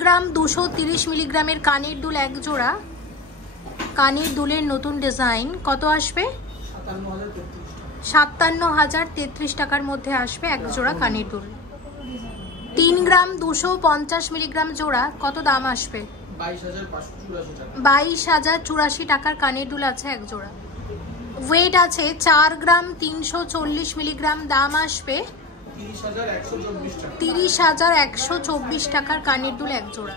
গ্রাম 230 মিলিগ্রামের কানের দুল এক জোড়া। কানের দুলের নতুন ডিজাইন কত আসবে? 57,033 টাকার মধ্যে আসবে এক জোড়া কানের দুল। 3 গ্রাম 250 মিলিগ্রাম জোড়া কত দাম আসবে? 22,084 টাকার কানের দুল আছে এক জোড়া। ওয়েট আছে 4 গ্রাম 340 মিলিগ্রাম, দাম আসবে 30,124 টাকার কানের দুল এক জোড়া।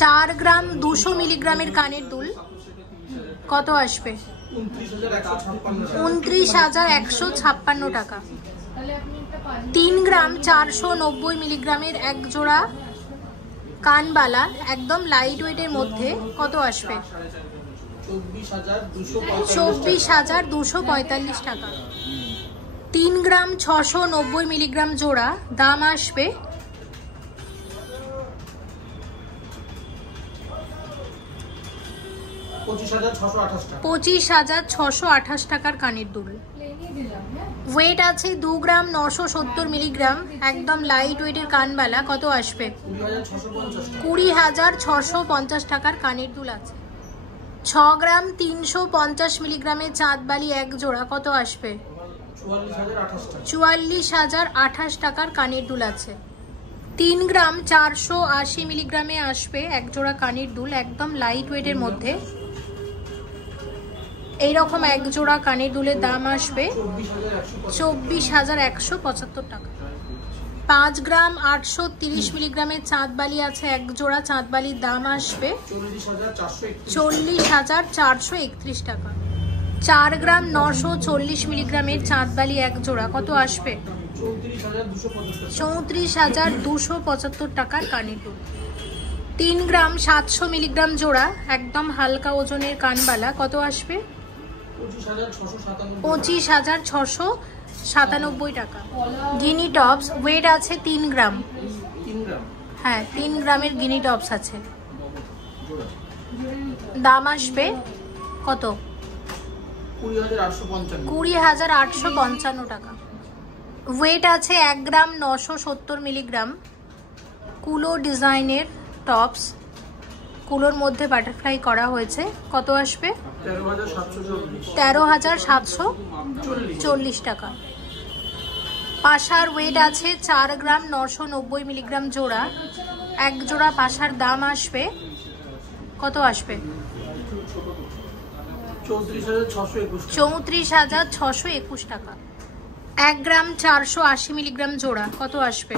4 গ্রাম 200 মিলিগ্রামের কানের দুল কত আসবে? 29,156 টাকা। 3 গ্রাম 490 মিলিগ্রামের এক জোড়া কানবালা একদম লাইট ওয়েটের মধ্যে কত আসবে? 24,245 টাকা। 3 গ্রাম 690 মিলিগ্রাম জোড়া, দাম আসবে 25,628 টাকার কানের দুল। ওয়েট আছে 2 গ্রাম 970 মিলিগ্রাম, একদম লাইট ওয়েটের কানবালা কত আসবে? 20,650 টাকার কানের দুল আছে। 6 গ্রাম 350 মিলিগ্রামের চাঁদবালি এক জোড়া কত আসবে? 44,028 টাকার কানের দুল আছে। 3 গ্রাম 480 মিলিগ্রামে আসবে এক জোড়া কানের দুল, একদম লাইট ওয়েটের মধ্যে। এইরকম এক জোড়া কানের দুলের দাম আসবে 24,175 টাকা। 5 গ্রাম 830 মিলিগ্রামের চাঁদবালি আছে এক জোড়া, চাঁদবালির দাম আসবে 40,431 টাকা। 4 গ্রাম 940 মিলিগ্রামের চাঁদবালি এক জোড়া কত আসবে? 34,275 টাকার কানের দুল। 3 গ্রাম 700 মিলিগ্রাম জোড়া একদম হালকা ওজনের কানবালা কত আসবে? 25,697 টাকা। গিনি টপস ওয়েট আছে 3 গ্রাম। হ্যাঁ, 3 গ্রামের গিনি টপস আছে, দাম আসবে কত? 20,855 টাকা। ওয়েট আছে 1 গ্রাম 970 মিলিগ্রাম। কুলো ডিজাইনের টপস, কুলোর মধ্যে বাটারফ্লাই করা হয়েছে, কত আসবে? 13,740 টাকা। পাশার ওয়েট আছে 4 গ্রাম 990 মিলিগ্রাম জোড়া, এক জোড়া পাশার দাম আসবে কত আসবে? 34,621 টাকা। 1 গ্রাম 480 মিলিগ্রাম জোড়া কত আসবে?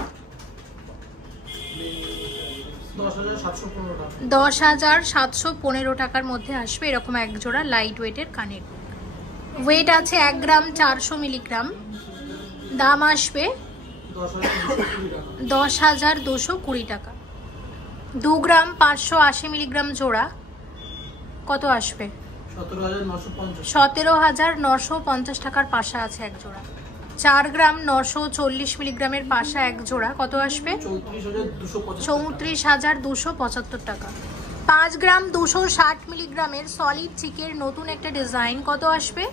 10,715 টাকার মধ্যে আসবে এরকম এক জোড়া লাইট ওয়েটের কানের। ওয়েট আছে 1 গ্রাম 400 মিলিগ্রাম, দাম আসবে 10,220 টাকা। 2 গ্রাম 580 মিলিগ্রাম জোড়া কত আসবে? 17,950 টাকার পাশা আছে এক জোড়া। 4 গ্রাম 940 মিলিগ্রামের পাশা এক জোড়া কত আসবে? 34,275 টাকা। 5 গ্রাম 260 মিলিগ্রামের সলিড চিকের নতুন একটা ডিজাইন কত আসবে?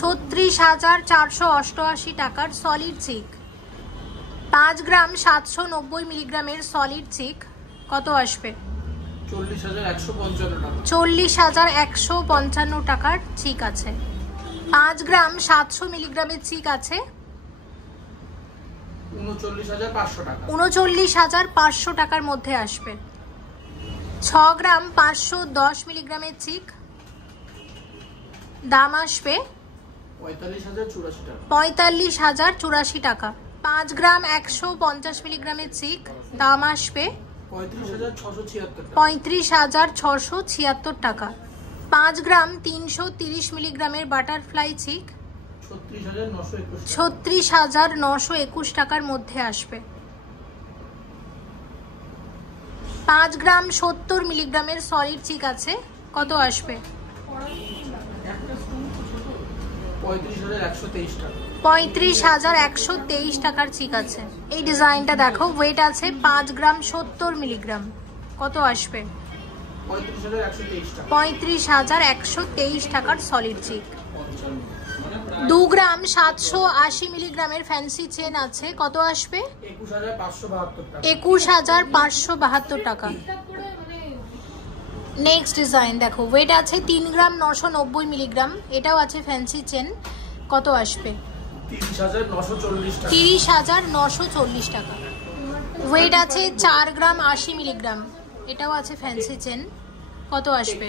36,488 টাকার সলিড চিক। 5 গ্রাম 790 মিলিগ্রামের সলিড চিক কত আসবে? 40,155 টাকার চিক আছে। 5 গ্রাম 700 মিলিগ্রামের চিক আছে 39,500 টাকার মধ্যে আসবে। 6 গ্রাম 510 মিলিগ্রামের চিক, দাম আসবে 45,084 টাকা। 5 গ্রাম 150 মিলিগ্রামের চিক, দাম আসবে 35,676 টাকা। 5 গ্রাম 330 মিলিগ্রামের বাটারফ্লাই চিক 36,921 টাকার মধ্যে আসবে। 5 গ্রাম 70 মিলিগ্রামের সলিড চিক আছে, কত আসবে? 35,123 টাকার চিক আছে। এই ডিজাইনটা দেখো, ওয়েট আছে 5 গ্রাম 70 মিলিগ্রাম, কত আসবে? 35,123 টাকার সলিড চিক। 2 গ্রাম 780 মিলিগ্রামের ফ্যান্সি চেন আছে, কত আসবে? 21,572 টাকা। নেক্সট ডিজাইন দেখো, ওয়েট আছে 3 গ্রাম 990 মিলিগ্রাম, এটাও আছে ফ্যান্সি চেন, কত আসবে? 30,940 টাকা। ওয়েট আছে 4 গ্রাম 80 মিলিগ্রাম, এটাও আছে ফ্যান্সি চেন, কত আসবে?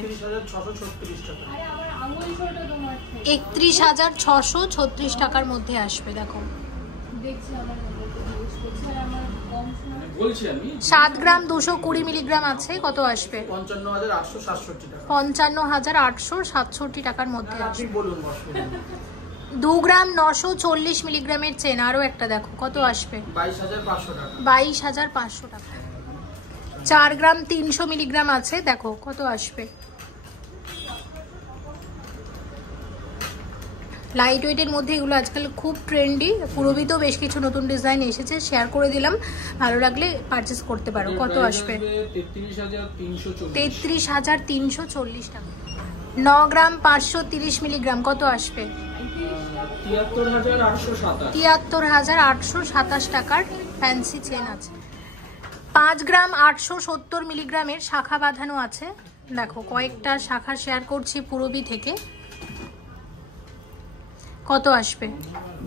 31,636 টাকার মধ্যে আসবে। দেখো 7 গ্রাম 220 মিলিগ্রাম আছে, কত আসবে? 55,867 টাকার মধ্যে আসবে। 2 গ্রাম 940 মিলিগ্রামের চেন, আরো একটা দেখো, কত আসবে? 22,500 টাকা। 4 গ্রাম 300 মিলিগ্রাম আছে, দেখো কত আসবে? লাইট ওয়েটের মধ্যে এগুলো আজকাল খুব ট্রেন্ডি, পুরবিতেও বেশ কিছু নতুন ডিজাইন এসেছে, শেয়ার করে দিলাম, ভালো লাগলে পারচেস করতে পারো। কত আসবে? 33,340 টাকা। 9 গ্রাম 530 মিলিগ্রাম, কত আসবে? 73,827 টাকার ফ্যান্সি চেন আছে। 5 গ্রাম 870 মিলিগ্রামের শাখা বাঁধানো আছে, দেখো কয়েকটা শাখা শেয়ার করছি পুরবি থেকে, কত আসবে?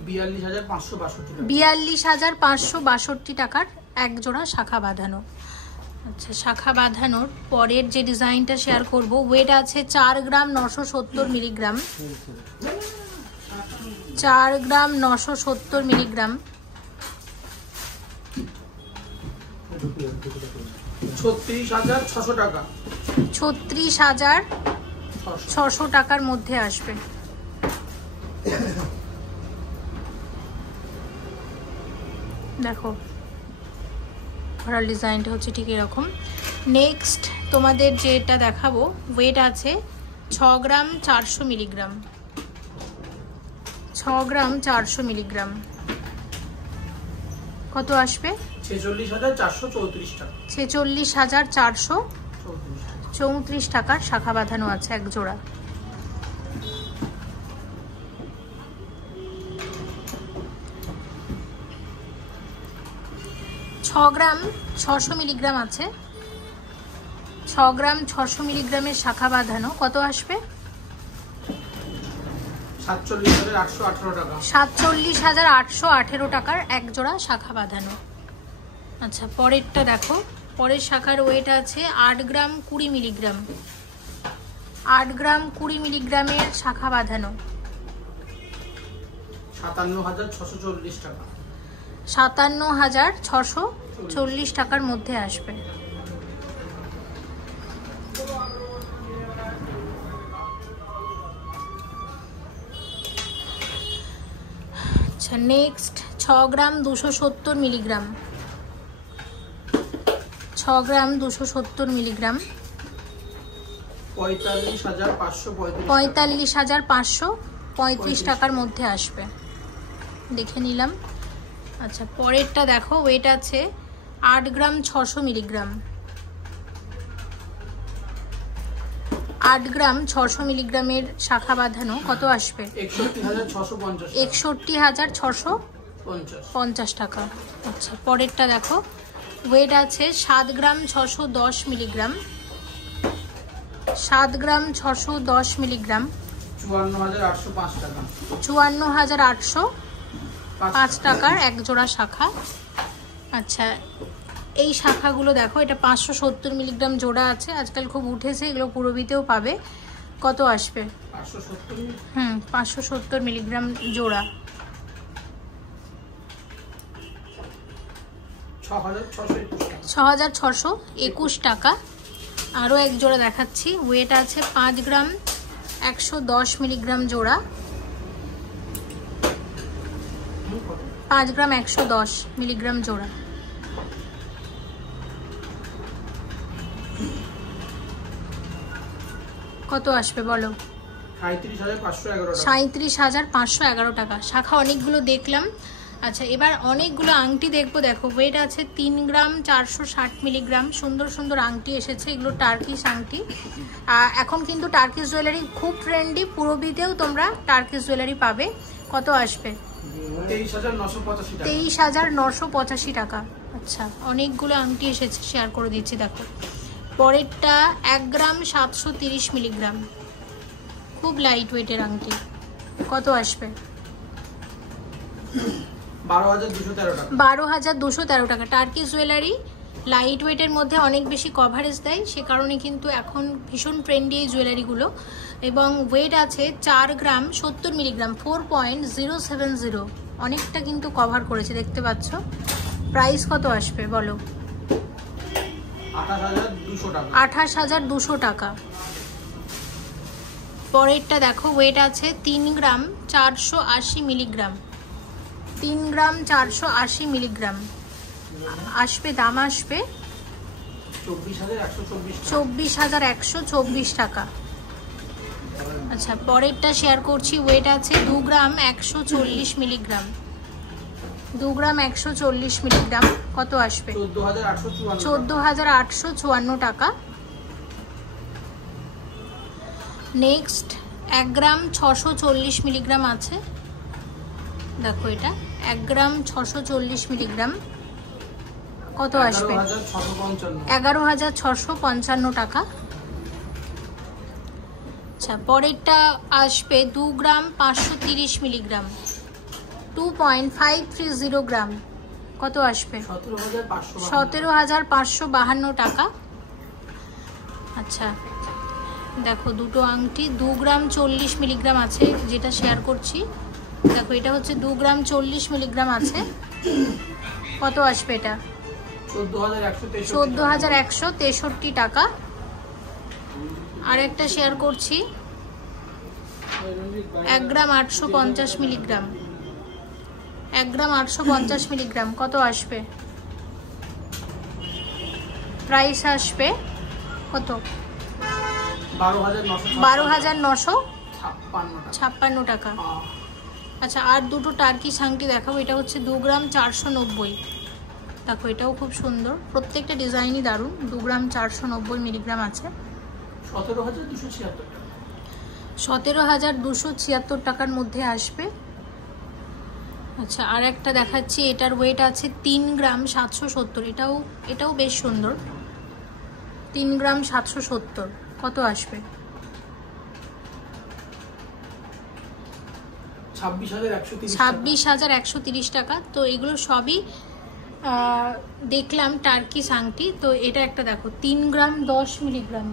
42,562 টাকার এক জোড়া শাখা বাঁধানো। আচ্ছা, শাখা বাঁধানোর পরের যে ডিজাইনটা শেয়ার করব, ওয়েট আছে 4 গ্রাম 970 মিলিগ্রাম, 4 গ্রাম 970 মিলিগ্রাম, 36,600 টাকা। 36,600 টাকার মধ্যে আসবে। দেখো ওভারঅল ডিজাইনটা হচ্ছে ঠিক এরকম। নেক্সট তোমাদের যেটা দেখাবো, ওয়েট আছে 6 গ্রাম 400 মিলিগ্রাম, 6 গ্রাম 400 মিলিগ্রাম, কত আসবে? 46,434 টাকা। 46,434 টাকার শাখা বাঁধানো আছে এক জোড়া। গ্রাম 600 মিলিগ্রাম আছে, 6 গ্রাম 600 মিলিগ্রামের শাখা বাঁধানো, কত আসবে? 47,818 টাকা। 47,818 টাকার এক জোড়া শাখা বাঁধানো। আচ্ছা, পরেরটা দেখো, পরের শাখার ওয়েট আছে 8 গ্রাম 20 মিলিগ্রাম, 8 গ্রাম 20 মিলিগ্রামের শাখা বাঁধানো, 57,640 টাকা। 57,640 টাকার মধ্যে আসবে। আচ্ছা, নেক্সট 6 গ্রাম 270 মিলিগ্রাম, 6 গ্রাম 270 মিলিগ্রাম, 45,535 টাকার মধ্যে আসবে। দেখে নিলাম। আচ্ছা, পরেরটা দেখো, ওয়েট আছে 8 গ্রাম 600 মিলিগ্রাম, 8 গ্রাম 600 মিলিগ্রামের শাখা বাঁধানো, কত আসবে? 61,650 টাকা। আচ্ছা, পরেরটা দেখো, ওয়েট আছে 7 গ্রাম 610 মিলিগ্রাম, 7 গ্রাম 610 মিলিগ্রাম, 54,805 টাকা। 54,805 টাকার এক জোড়া শাখা। আচ্ছা, এই শাখাগুলো দেখো, এটা 570 মিলিগ্রাম জোড়া আছে, আজকাল খুব উঠেছে, এগুলো পুরবিতেও পাবে, কত আসবে? 570 মিলিগ্রাম জোড়া। 6,621 টাকা। আরও এক জোড়া দেখাচ্ছি, ওয়েট আছে 5 গ্রাম 110 মিলিগ্রাম জোড়া, 5 গ্রাম 110 মিলিগ্রাম জোড়া। কত আসবে বলো? 37,511 টাকা। শাখা অনেকগুলো দেখলাম। আচ্ছা, এবার অনেকগুলো আংটি দেখবো। দেখো ওয়েট আছে 3 গ্রাম 460 মিলিগ্রাম। সুন্দর সুন্দর আংটি এসেছে, এগুলো টার্কিশ আংটি। এখন কিন্তু টার্কিশ জুয়েলারি খুব ট্রেন্ডি, পুরবিতেও তোমরা টার্কিশ জুয়েলারি পাবে। কত আসবে? 23,985 টাকা। আচ্ছা, অনেকগুলো আংটি এসেছে, শেয়ার করে দিচ্ছি। দেখো পরেরটা 1 গ্রাম 730 মিলিগ্রাম, খুব লাইট ওয়েটের আংটি। কত আসবে? 12,213 টাকা। টার্কিশ জুয়েলারি লাইট ওয়েটের মধ্যে অনেক বেশি কভারেজ দেয়, সে কারণে কিন্তু এখন ভীষণ ট্রেন্ডি এই জুয়েলারিগুলো। এবং ওয়েট আছে 4 গ্রাম 70 মিলিগ্রাম, 4.070। অনেকটা কিন্তু কভার করেছে, দেখতে পাচ্ছ। প্রাইস কত আসবে বলো? 28,200 টাকা। পরেরটা দেখো ওয়েট আছে 3 গ্রাম 480 মিলিগ্রাম, 3 গ্রাম 480 মিলিগ্রাম। আসবে, দাম আসবে 24,124 টাকা। আচ্ছা, পরেরটা শেয়ার করছি। ওয়েট আছে 2 গ্রাম 140 মিলিগ্রাম, 2 গ্রাম 140 মিলিগ্রাম। কত আসবে? 14,854 টাকা। নেক্সট 1 গ্রাম 640 মিলিগ্রাম আছে। দেখো এটা 1 গ্রাম 640 মিলিগ্রাম। কত আসবে? 11,655 টাকা। আচ্ছা, পরেরটা আসবে 2 গ্রাম 530 মিলিগ্রাম, 2.530 গ্রাম। কত আসবে? 17,552 টাকা। আচ্ছা, দেখো দুটো আংটি 2 গ্রাম 40 মিলিগ্রাম আছে, যেটা শেয়ার করছি। দেখো এটা হচ্ছে 2 গ্রাম 40 মিলিগ্রাম আছে। কত আসবে এটা? 14,163 টাকা। আর একটা শেয়ার করছি 1 গ্রাম 850 মিলিগ্রাম, 1 গ্রাম 850 মিলিগ্রাম। কত আসবে? প্রাইস আসবে কত? 12,956 টাকা। আচ্ছা, আর দুটো টার্কিশ আংটি দেখাবো। এটা হচ্ছে 2 গ্রাম 490। দেখো এটাও খুব সুন্দর, প্রত্যেকটা ডিজাইনই দারুণ। 2 গ্রাম 490 মিলিগ্রাম আছে, 17,276 টাকার মধ্যে আসবে। আচ্ছা, আর একটা দেখাচ্ছি। এটার ওয়েট আছে 3 গ্রাম 770। এটাও বেশ সুন্দর, 3 গ্রাম 770। কত আসবে? 26,130 টাকা। তো এগুলো সবই দেখলাম টার্কিশ আংটি। তো এটা একটা দেখো 3 গ্রাম 10 মিলিগ্রাম,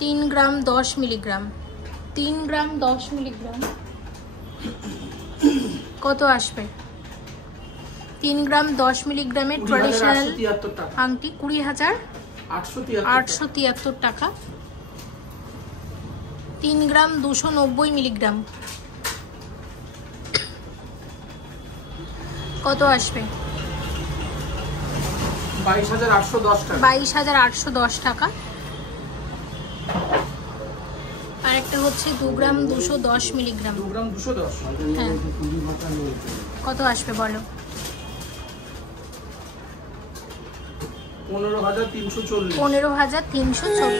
3 গ্রাম 10 মিলিগ্রাম, 3 গ্রাম 10 মিলিগ্রাম। কত আসবে? 3 গ্রাম 10 মিলিগ্রামের ট্র্যাডিশনাল আংটি 20,873 টাকা। 3 গ্রাম 290 মিলিগ্রাম। কত আসবে? 22,810 টাকা। আর একটা হচ্ছে 2 গ্রাম 210 মিলিগ্রাম, 2 গ্রাম 210। হ্যাঁ, কত আসবে বলো? 15,340 টাকা।